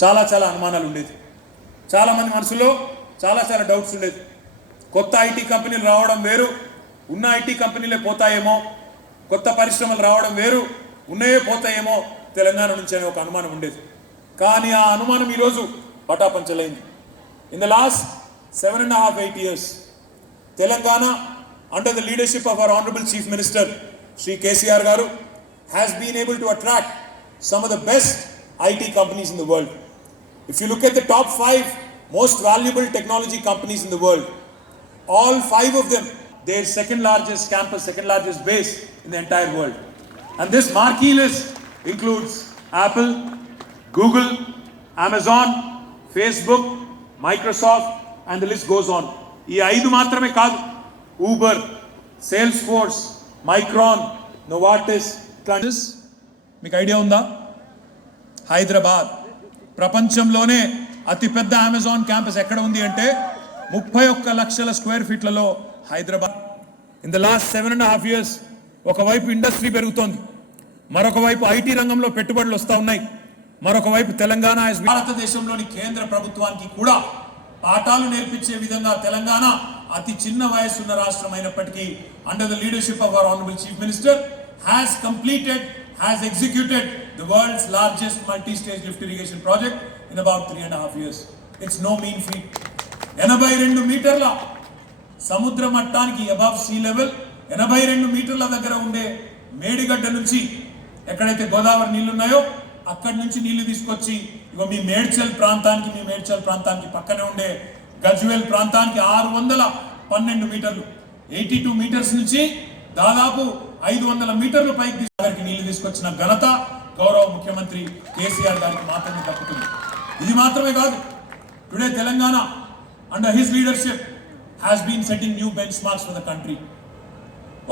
చాలా చాలా అనుమానాలు ఉండేది. చాలా మంది మనసులో చాలా చాలా డౌట్స్ ఉండేది. కొత్త ఐటీ కంపెనీలు రావడం వేరు, ఉన్న ఐటీ కంపెనీలే పోతాయేమో, కొత్త పరిశ్రమలు రావడం వేరు, ఉన్నయే పోతాయేమో తెలంగాణ నుంచి అనే ఒక అనుమానం ఉండేది. కానీ ఆ అనుమానం ఈరోజు పటాపంచలైంది. In the last 7.5-8 years Telangana under the leadership of our Honorable Chief Minister Shri KCR Garu has been able to attract some of the best IT companies in the world. If you look at the top 5 most valuable technology companies in the world, all 5 of them, their second largest campus, second largest base in the entire world. And this marquee list includes Apple, Google, Amazon, Facebook, Microsoft, and the list goes on. ఈ 5 మాత్రమే కాదు, Uber, Salesforce, micron, Novartis. మీకు idea ఉందా? హైదరాబాద్ ప్రపంచంలోనే అతిపెద్ద Amazon campus ఎక్కడ ఉంది అంటే 31 లక్షల స్క్వేర్ ఫీట్లలో Hyderabad. In the last 7.5 years ఒకవైపు ఇండస్ట్రీ పెరుగుతోంది, మరొక వైపు ఐటీ రంగంలో పెట్టుబడులు వస్తూ ఉన్నాయి, మరొక వైపు తెలంగాణ భారతదేశంలోని కేంద్ర ప్రభుత్వానికి కూడా పాఠాలు నేర్పించే విధంగా తెలంగాణ అతి చిన్న వయసున్న రాష్ట్రం అయినప్పటికీ under the leadership of our honourable chief minister has executed the world's largest multi-stage lift irrigation project in about 3.5 years. It's no mean feat. 82 మీటర్ల సముద్ర మట్టానికి అబవ్ సీ లెవెల్, 82 మీటర్ల దగ్గర ఉండే మేడిగడ్డ నుంచి ఎక్కడైతే గోదావరి నీళ్లు ఉన్నాయో అక్కడి నుంచి నీళ్లు తీసుకొచ్చి ఇగో మీ మేడ్చల్ ప్రాంతానికి పక్కనే ఉండే గజ్వేల్ ప్రాంతానికి 612 మీటర్లు, 82 మీటర్స్ నుంచి దాదాపు 500 మీటర్లు పైకి నీళ్లు తీసుకొచ్చిన ఘనత గౌరవ ముఖ్యమంత్రి కేసీఆర్ గారికి మాత్రమే దక్కుతుంది. ఇది మాత్రమే కాదు, today Telangana under his leadership has been setting new benchmarks for the country.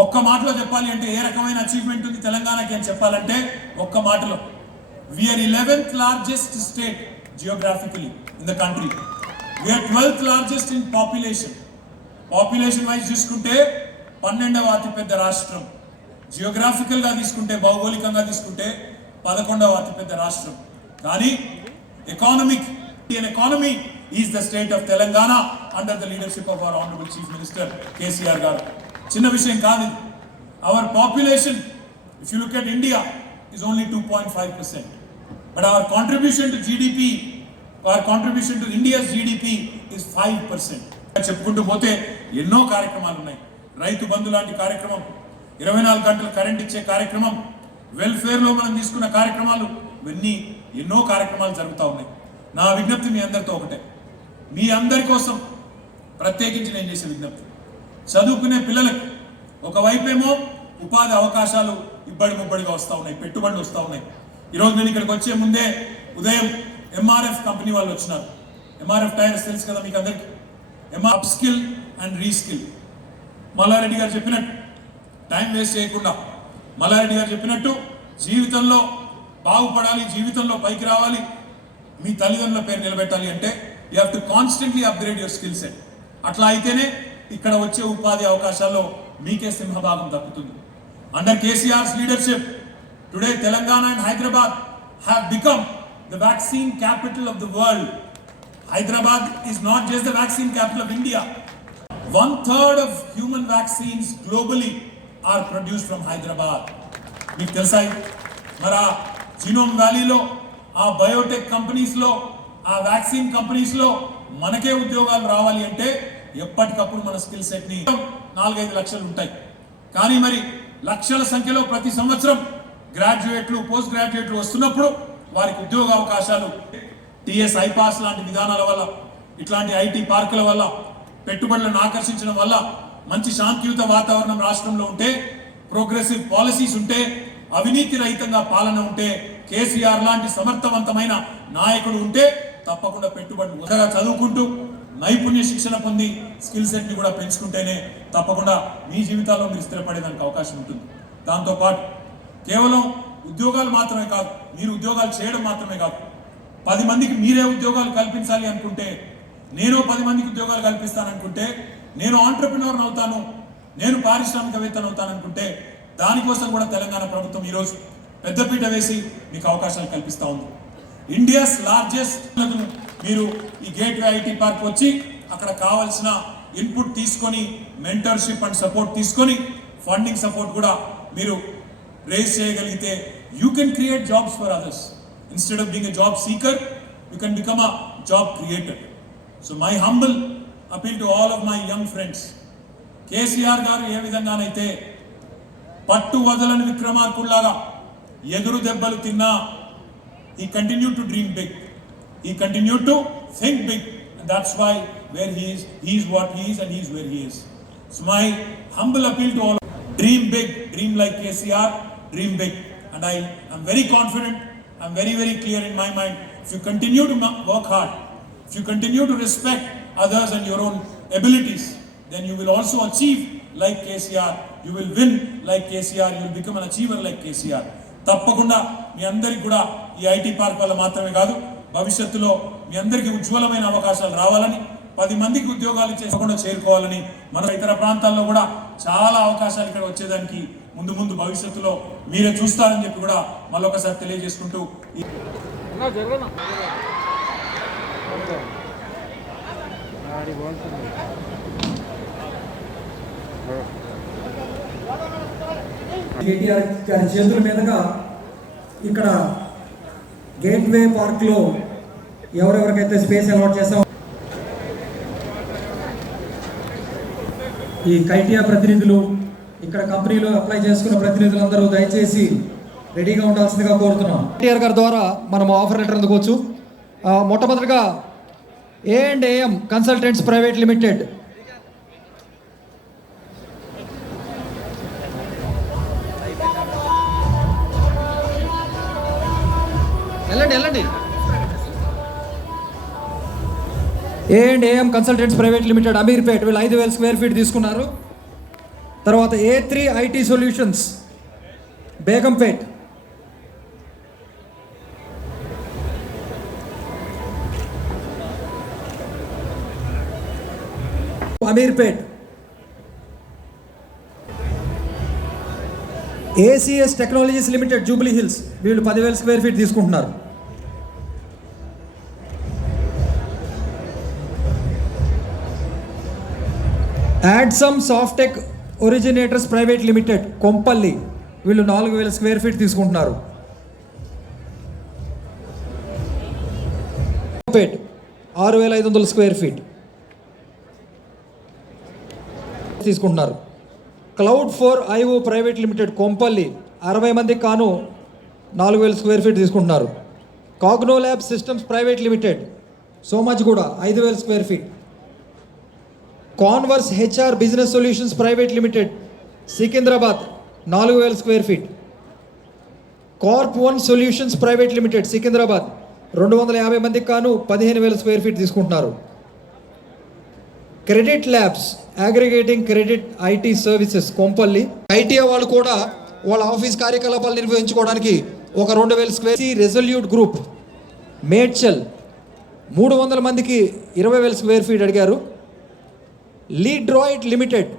ఒక్క మాటలో చెప్పాలి అంటే ఏ రకమైన అచీవ్మెంట్ ఉంది తెలంగాణకి అని చెప్పాలంటే ఒక్క మాటలో, we are 11th largest state geographically in the country. We are 12th largest in population wise చూసుకుంటే 12వ అతిపెద్ద రాష్ట్రం, జియోగ్రాఫికల్ గా తీసుకుంటే భౌగోళికంగా తీసుకుంటే 11వ అతిపెద్ద రాష్ట్రం. కానీ economy is the state of Telangana under the leadership of our honourable chief minister KCR గారు. చిన్న విషయం కాదు. Our population, if you look at India, is only 2.5%, but our contribution to GDP, our contribution to India's GDP is 5%. చెప్పుకుంటూ పోతే ఎన్నో కార్యక్రమాలు ఉన్నాయి. రైతు బంధు లాంటి కార్యక్రమం, 24 గంటలు కరెంట్ ఇచ్చే కార్యక్రమం, వెల్ఫేర్లో మనం తీసుకున్న కార్యక్రమాలు, ఇవన్నీ ఎన్నో కార్యక్రమాలు జరుగుతూ ఉన్నాయి. నా విజ్ఞప్తి మీ అందరితో ఒకటే, మీ అందరి కోసం ప్రత్యేకించి నేను చేసే విజ్ఞప్తి, చదువుకునే పిల్లలకు ఒకవైపేమో ఉపాధి అవకాశాలు ఇబ్బడిగా వస్తూ ఉన్నాయి, పెట్టుబడులు వస్తూ ఉన్నాయి. ఈరోజు నేను ఇక్కడికి వచ్చే ముందే ఉదయం ఎంఆర్ఎఫ్ కంపెనీ వాళ్ళు వచ్చినారు. ఎంఆర్ఎఫ్ టైర్స్ తెలుసు కదా మీకు అందరికీ. Upskill and reskill. Malla Reddy గారు చెప్పినట్టు టైం వేస్ట్ చేయకుండా, మల్లారెడ్డి గారు చెప్పినట్టు జీవితంలో బాగుపడాలి, జీవితంలో పైకి రావాలి, మీ తల్లిదండ్రుల పేరు నిలబెట్టాలి అంటే you have to constantly upgrade your skill set. అట్లా అయితేనే ఇక్కడ వచ్చే ఉపాధి అవకాశాల్లో మీకే సింహభాగం దక్కుతుంది. Under KCR's leadership, today Telangana and Hyderabad have become the vaccine capital of the world. Hyderabad is not just the vaccine capital of India. 1/3 of human vaccines globally are produced from Hyderabad. మీకు తెలుసా? మరి ఆ genome వ్యాలీలో, ఆ Biotech కంపెనీస్లో, ఆ vaccine కంపెనీస్లో మనకే ఉద్యోగాలు రావాలి అంటే ఎప్పటికప్పుడు మన స్కిల్ సెట్ని 4-5 లక్షలు ఉంటాయి. కానీ మరి లక్షల సంఖ్యలో ప్రతి సంవత్సరం గ్రాడ్యుయేట్లు, పోస్ట్ గ్రాడ్యుయేట్లు వస్తున్నప్పుడు వారికి ఉద్యోగ అవకాశాలు టిఎస్ ఐపాస్ లాంటి విధానాల వల్ల, ఇట్లాంటి ఐటీ పార్కుల వల్ల, పెట్టుబడులను ఆకర్షించడం వల్ల మంచి శాంతియుత వాతావరణం రాష్ట్రంలో ఉంటే, ప్రోగ్రెసివ్ పాలసీస్ ఉంటే, అవినీతి రహితంగా పాలన ఉంటే, కేసీఆర్ లాంటి సమర్థవంతమైన నాయకుడు ఉంటే తప్పకుండా పెట్టుబడులు చదువుకుంటూ నైపుణ్య శిక్షణ పొంది స్కిల్ సెట్ని కూడా పెంచుకుంటేనే తప్పకుండా మీ జీవితాల్లో మీరు స్థిరపడేదానికి అవకాశం ఉంటుంది. దాంతోపాటు కేవలం ఉద్యోగాలు మాత్రమే కాదు, మీరు ఉద్యోగాలు చేయడం మాత్రమే కాదు, 10 మందికి మీరే ఉద్యోగాలు కల్పించాలి అనుకుంటే, నేను 10 మందికి ఉద్యోగాలు కల్పిస్తాననుకుంటే, నేను ఆంట్రప్రెన్యూర్ని అవుతాను, నేను పారిశ్రామికవేత్తను అవుతాననుకుంటే, దానికోసం కూడా తెలంగాణ ప్రభుత్వం ఈరోజు పెద్దపీట వేసి మీకు అవకాశాలు కల్పిస్తూ ఉంది. ఇండియాస్ లార్జెస్ట్ మీరు ఈ గేట్వే ఐటీ పార్క్ వచ్చి అక్కడ కావాల్సిన ఇన్పుట్ తీసుకొని మెంటర్షిప్ అండ్ సపోర్ట్ తీసుకొని ఫండింగ్ సపోర్ట్ కూడా మీరు రేస్ చేయగలిగితే you can create jobs for others. Instead of being a job seeker you can become a job creator. So my humble appeal to all of my young friends, KCR గారు ఏ విధంగానైతే పట్టు వదలని విక్రమార్కుల్లాగా ఎదురు దెబ్బలు తిన్నా he continued to dream big, he continued to think big, and that's why where he is what he is, and he is where he is. So my humble appeal to all, dream big, dream like KCR, dream big. And I am very confident, I'm very clear in my mind, if you continue to work hard, if you continue to respect others and your own abilities, then you will also achieve like KCR, you will win like KCR, you will become an achiever like KCR. తప్పకుండా మీ అందరికి కూడా ఈ IT park వల్ల మాత్రమే కాదు, భవిష్యత్తులో మీ అందరికీ ఉజ్వలమైన అవకాశాలు రావాలని, 10 మందికి ఉద్యోగాలు చేయకుండా చేరుకోవాలని, మన ఇతర ప్రాంతాల్లో కూడా చాలా అవకాశాలు ఇక్కడ వచ్చేదానికి ముందు భవిష్యత్తులో మీరే చూస్తారని చెప్పి కూడా మళ్ళొకసారి తెలియజేసుకుంటూ కేటీఆర్ గారి చేతుల మీదుగా ఇక్కడ గేట్వే పార్క్లో ఎవరెవరికైతే స్పేస్ అలాట్ చేస్తామో ఈ కైటియా ప్రతినిధులు, ఇక్కడ కంపెనీలో అప్లై చేసుకున్న ప్రతినిధులందరూ దయచేసి రెడీగా ఉండాల్సిందిగా కోరుతున్నాం. కేటీఆర్ గారి ద్వారా మనం ఆఫర్ లెటర్ అందుకోవచ్చు. మొట్టమొదటిగా A&AM కన్సల్టెంట్స్ ప్రైవేట్ లిమిటెడ్, వెళ్ళండి. A&AM consultants private limited Ameerpet, వీళ్ళు 5,000 స్క్వేర్ ఫీట్ తీసుకున్నారు. తర్వాత A3 IT solutions Begumpet, Ameerpet. ACS technologies limited Jubilee hills, వీళ్ళు 10,000 స్క్వేర్ ఫీట్ తీసుకుంటున్నారు. యాడ్సమ్ సాఫ్టెక్ ఒరిజినేటర్స్ ప్రైవేట్ లిమిటెడ్ కొంపల్లి, వీళ్ళు 4,000 స్క్వేర్ ఫీట్ తీసుకుంటున్నారు. 6,500 స్క్వేర్ ఫీట్ తీసుకుంటున్నారు. Cloud4 IO private Limited Kompally, 60 మందికి కాను 4,000 స్క్వేర్ ఫీట్ తీసుకుంటున్నారు. Cogno Lab Systems Private Limited Somajiguda, 5,000 square feet. Converse HR Business Solutions Private Limited Secunderabad, 4,000 square feet. Corp1 Solutions Private Limited Secunderabad, 250 మందికి కాను 15,000 square feet తీసుకుంటున్నారు. Credit Labs aggregating credit IT services Kompally, ITI వాళ్ళు కూడా వాళ్ళ office కార్యకలాపాలు నిర్వహించుకోవడానికి ఒక 2,000 స్క్వేర్. రెజల్యూట్ గ్రూప్ మేడ్చల్, 300 మందికి 20,000 స్క్వేర్ ఫీట్ అడిగారు. లీడ్రాయిడ్ లిమిటెడ్,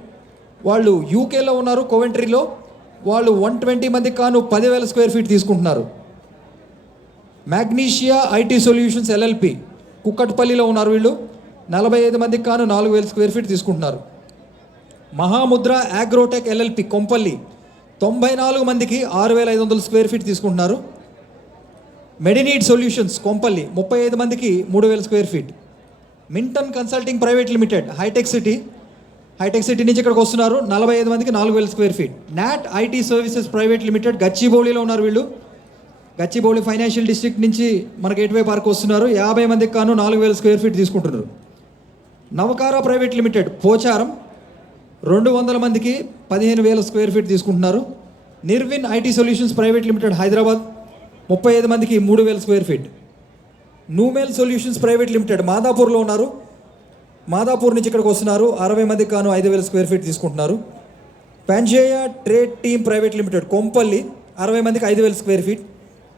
వాళ్ళు యూకేలో ఉన్నారు, కోవెంట్రీలో, వాళ్ళు 120 మందికి కాను 10,000 స్క్వేర్ ఫీట్ తీసుకుంటున్నారు. మ్యాగ్నీషియా IT సొల్యూషన్స్ LLP కుక్కట్పల్లిలో ఉన్నారు, వీళ్ళు 45 మందికి కాను 4,000 స్క్వేర్ ఫీట్ తీసుకుంటున్నారు. మహాముద్ర అగ్రోటెక్ LLP కొంపల్లి, 94 మందికి 6,500 స్క్వేర్ ఫీట్ తీసుకుంటున్నారు. మెడినీడ్ సొల్యూషన్స్ కొంపల్లి, 35 మందికి 3,000 square feet. Minton Consulting Private Limited Hitech City నుంచి ఇక్కడికి వస్తున్నారు, 45 మందికి 4,000 square feet. Nat IT Services Private Limited గచ్చిబౌలిలో ఉన్నారు, వీళ్ళు గచ్చిబౌలి ఫైనాన్షియల్ డిస్ట్రిక్ట్ నుంచి మన గేట్వే పార్క్ వస్తున్నారు, 50 మందికి కాను 4,000 స్క్వేర్ ఫీట్ తీసుకుంటున్నారు. నవకారా ప్రైవేట్ లిమిటెడ్ పోచారం, 200 మందికి 15,000 స్క్వేర్ ఫీట్ తీసుకుంటున్నారు. Nirvin IT Solutions Private Limited Hyderabad, 35 మందికి 3,000 square feet. Numel Solutions Private Limited మాదాపూర్లో ఉన్నారు, మాదాపూర్ నుంచి ఇక్కడికి వస్తున్నారు, 60 మందికి కాను 5,000 స్క్వేర్ ఫీట్ తీసుకుంటున్నారు. Pangea Trade Team Private Limited Kompally, 60 మందికి 5,000 స్క్వేర్ ఫీట్.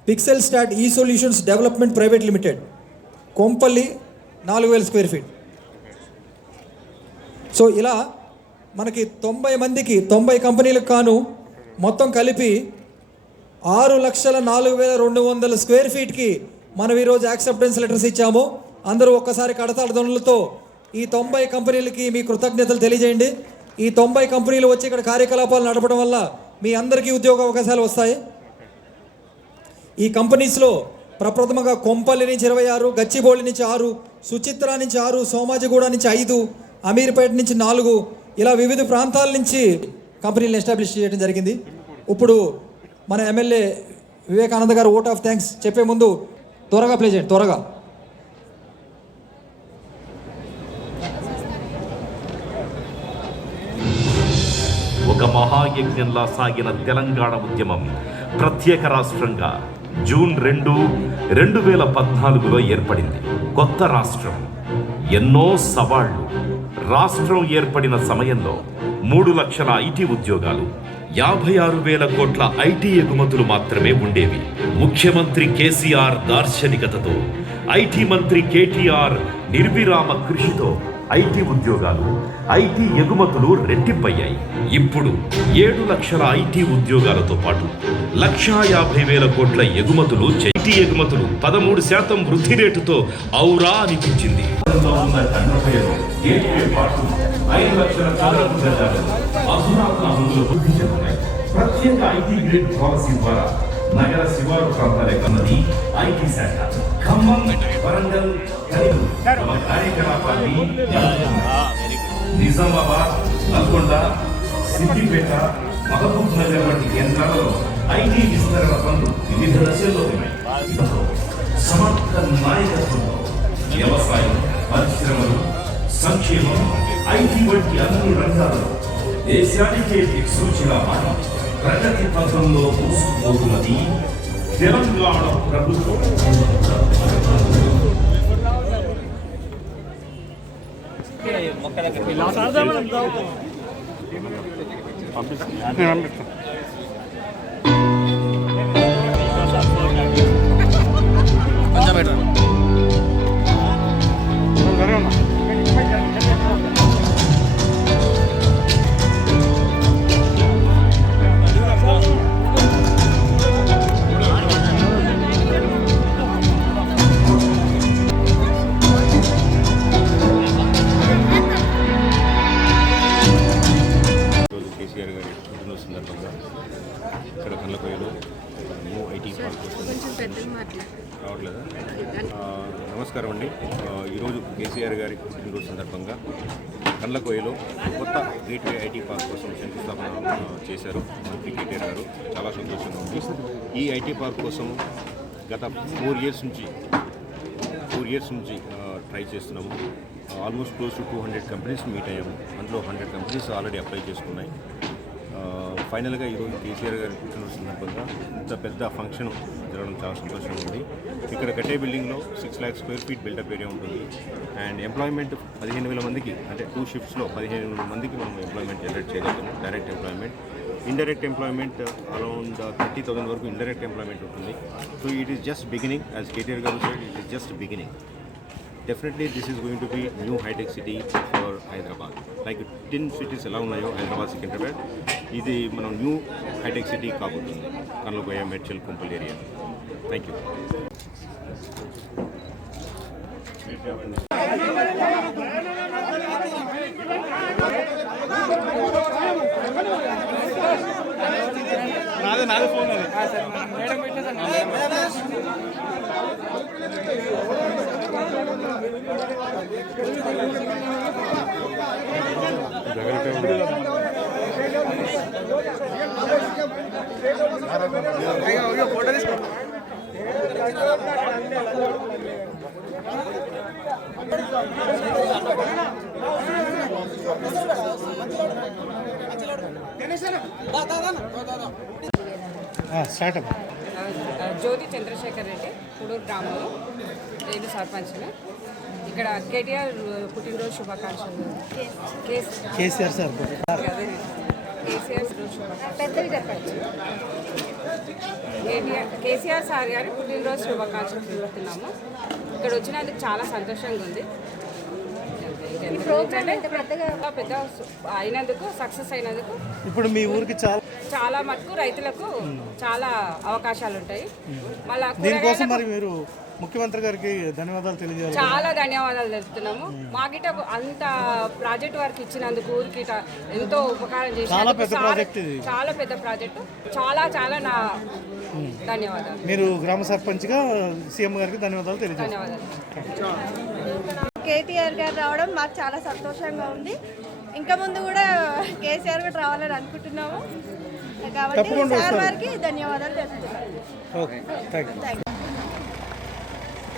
పిక్సెల్ స్టాట్ ఈ Solutions Development Private Limited Kompally, 4,000 square feet. So ఇలా మనకి 90 మందికి 90 కంపెనీలకు కాను మొత్తం కలిపి 6,04,200 స్క్వేర్ ఫీట్కి మనం ఈరోజు యాక్సెప్టెన్స్ లెటర్స్ ఇచ్చాము. అందరూ ఒక్కసారి కడతాళ ధ్వనులతో ఈ 90 కంపెనీలకి మీ కృతజ్ఞతలు తెలియజేయండి. ఈ 90 కంపెనీలు వచ్చి ఇక్కడ కార్యకలాపాలు నడపడం వల్ల మీ అందరికీ ఉద్యోగ అవకాశాలు వస్తాయి. ఈ కంపెనీస్లో ప్రప్రథమంగా కొంపల్లి నుంచి 26, గచ్చిబౌలి నుంచి 6, సుచిత్ర నుంచి 6, సోమాజిగూడ నుంచి 5, అమీర్పేట నుంచి 4 ఇలా వివిధ ప్రాంతాల నుంచి కంపెనీలను ఎస్టాబ్లిష్ చేయడం జరిగింది. ఇప్పుడు మన ఎమ్మెల్యే వివేకానంద గారు ఓట్ ఆఫ్ థ్యాంక్స్ చెప్పే ముందు త్వరగా ప్లే చేయండి, త్వరగా. ఒక మహాయజ్ఞంలా సాగిన తెలంగాణ ఉద్యమం ప్రత్యేక రాష్ట్రంగా జూన్ 2, 2014లో ఏర్పడింది. కొత్త రాష్ట్రం, ఎన్నో సవాళ్లు. రాష్ట్రం ఏర్పడిన సమయంలో 3 లక్షల ఐటీ ఉద్యోగాలు, 56,000 కోట్ల ఐటీ ఎగుమతులు మాత్రమే ఉండేవి. ముఖ్యమంత్రి కేసీఆర్ దార్శనికతతో, ఐటీ మంత్రి కేటీఆర్ నిర్విరామ కృషితో ఐటీ ఉద్యోగాలు, ఐటీ ఎగుమతులు రెట్టింపయ్యాయి. ఇప్పుడు 7 లక్షల ఐటీ ఉద్యోగాలతో పాటు 1,50,000 కోట్ల ఎగుమతులు, ఐటీ ఎగుమతులు 13% వృద్ధి రేటుతో ఔరా అనిపించింది. ప్రత్యేక ఐటీ గ్రేడ్ పాలసీ ద్వారా నగర శివారు ప్రాంతాలే కన్నది ఐటీ శాఖ. ఖమ్మం, వరంగల్, కార్యకలాపాన్ని నిజామాబాద్, నల్గొండ, సిద్దిపేట, మహబూబ్ నగర్ వంటి కేంద్రాలలో ఐటీ విస్తరణ పనులు వివిధ దశల్లో ఉన్నాయి. సమర్థ నాయకత్వంలో వ్యవసాయం, పరిశ్రమలు, సంక్షేమం, ఐటీ వంటి అన్ని రంగాలలో దేశానికే దిక్సూచిగా మారి ప్రగతి పథంలో దూసుకుపోతున్నది తెలంగాణ ప్రభుత్వం. ఇక్కడ కళ్ళకొయ్యలో న్యూ ఐటీ పార్క్ రావట్లేదా? నమస్కారం అండి. ఈరోజు కేసీఆర్ గారి పుట్టినరోజు సందర్భంగా కళ్ళకొయ్యలో కొత్త గేట్వే ఐటీ పార్క్ కోసం శంకుస్థాపన చేశారు మంత్రి కేటీఆర్ గారు. చాలా సంతోషంగా ఉంది. ఈ ఐటీ పార్క్ కోసం గత 4 ఇయర్స్ నుంచి ట్రై చేస్తున్నాము. Almost close to 200 companies meet అయ్యాము. అందులో 100 కంపెనీస్ ఆల్రెడీ అప్లై చేసుకున్నాయి. ఫైనల్గా ఈరోజు కేసీఆర్ గారి పుట్టినరోజు సందర్భంగా ఇంత పెద్ద ఫంక్షన్ జరగడం చాలా సంతోషంగా ఉంది. ఇక్కడ కట్టే బిల్డింగ్లో 6 lakhs square feet buildup area ఉంటుంది. అండ్ ఎంప్లాయ్మెంట్ 15,000 మందికి, అంటే 2 షిఫ్ట్స్లో 15,000 మందికి మనం ఎంప్లాయ్మెంట్ జనరేట్ చేయగలుగుతాము. Direct employment, indirect employment around 30,000 వరకు ఇండైరెక్ట్ ఎంప్లాయ్మెంట్ ఉంటుంది. So it is just beginning. As KTR గారు said, it is just beginning. Definitely this is going to be new high-tech city for Hyderabad. Like tin cities ఎలా ఉన్నాయో హైదరాబాద్, సికింద్రాబాద్, ఇది మనం new hitech city కాబోతుంది కళ్ళకొయ్య, Medchal, కుంపల్ area. Thank you. నాదే phone madam photo తీసుకో. జ్యోతి చంద్రశేఖర్ రెడ్డి, పుడూరు గ్రామంలో నేను సర్పంచ్ని. ఇక్కడ కేటీఆర్ పుట్టినరోజు శుభాకాంక్షలు. కేసీఆర్ సార్ కేసీఆర్ పెద్దవి చెప్పచ్చు. కేసీఆర్ సార్ గారి పుట్టినరోజు శుభాకాంక్షలు తెలుపుతున్నాము. ఇక్కడ వచ్చినందుకు చాలా సంతోషంగా ఉంది. పెద్ద అయినందుకు, సక్సెస్ అయినందుకు ఇప్పుడు మీ ఊరికి చాలా మటుకు రైతులకు చాలా అవకాశాలు ఉంటాయి. మళ్ళీ దీనికోసం మరి మీరు ముఖ్యమంత్రి గారికి ధన్యవాదాలు తెలియజేయాలి. చాలా ధన్యవాదాలు తెలుపుతున్నాము. మాకిట అంత ప్రాజెక్ట్ వర్క్ ఇచ్చినందుకు ఊరికి ఎంతో ఉపకారం చాలా పెద్ద చేసినందుకు ప్రాజెక్ట్ ఇది. చాలా పెద్ద ప్రాజెక్టు. చాలా చాలా నా ధన్యవాదాలు. మీరు గ్రామ సర్పంచ్గా సీఎం గారికి ధన్యవాదాలు తెలియజేయాలి. ధన్యవాదాలు. కేటీఆర్ గారు రావడం మాకు చాలా సంతోషంగా ఉంది. ఇంకా ముందు కూడా కేసీఆర్ కూడా రావాలని అనుకుంటున్నాము. కాబట్టి తప్పకుండా సార్ వస్తారు. వారికి ధన్యవాదాలు తెలుపుతున్నాను. Okay, thank you.